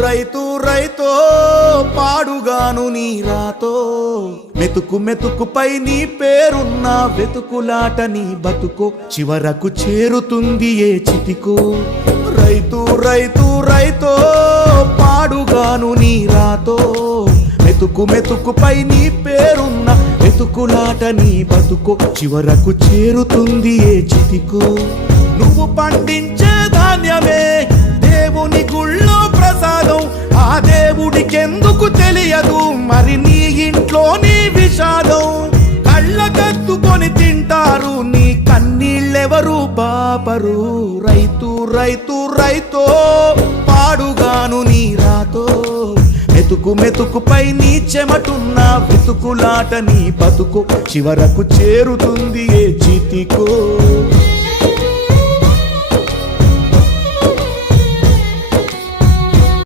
రైతు రైతో పాడుగాను నీ రాతో మెతుకు మెతుకుపై నీ పేరున్న వెతుకులాట నీ బతుకో చివరకు చేరుతుంది ఏ చితికో రైతు రైతు రైతో పాడుగాను నీ రాతో మెతుకు మెతుకుపై నీ పేరున్న వెతుకులాట నీ బతుకో చివరకు చేరుతుంది ఏ చితికో నువ్వు పండించే ధాన్యమే దేవుని గుళ్ళో ప్రసాదం ఆ దేవుడికెందుకు తెలియదు మరి నీ ఇంట్లో నీ విషాదం కళ్ళకత్తుకొని తింటారు నీ కన్నీళ్ళెవరు పాపరు రైతు రైతు రైతో పాడుగాను నీ రాతో మెతుకు మెతుకుపై నీ చెమటున్న వెతుకులాట నీ బతుకు చివరకు చేరుతుంది ఏ చితికో